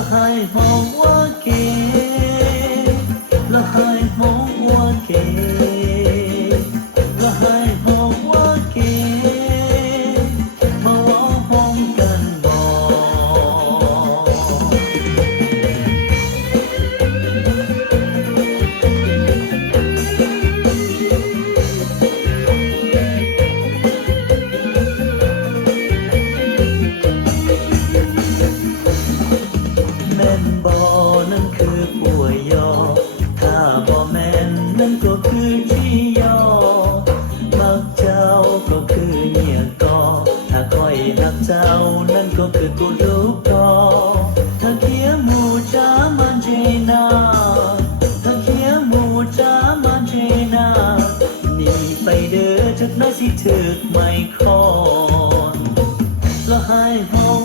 แล้วให้ห้องว่าเก๋แล้วให้ห้องว่าเก๋แล้วให้ห้องว่าเก๋มาล้อห้องกันบ่แม่นบ่นั่นคือป่วยยอถ้าบ่แม่นนั่นก็คือขี้ยอมักเจ้าก็คือเหี่ยกอถ้าค่อยหักเจ้านั่นก็คือกูรูกกอถ้าเขียหมูจ้ามันเจนาถ้าเขียหมูจ้ามันเจนาหนีไปเด้อจักน้อยสิถึกไม่คอนแล้วให้ห้อง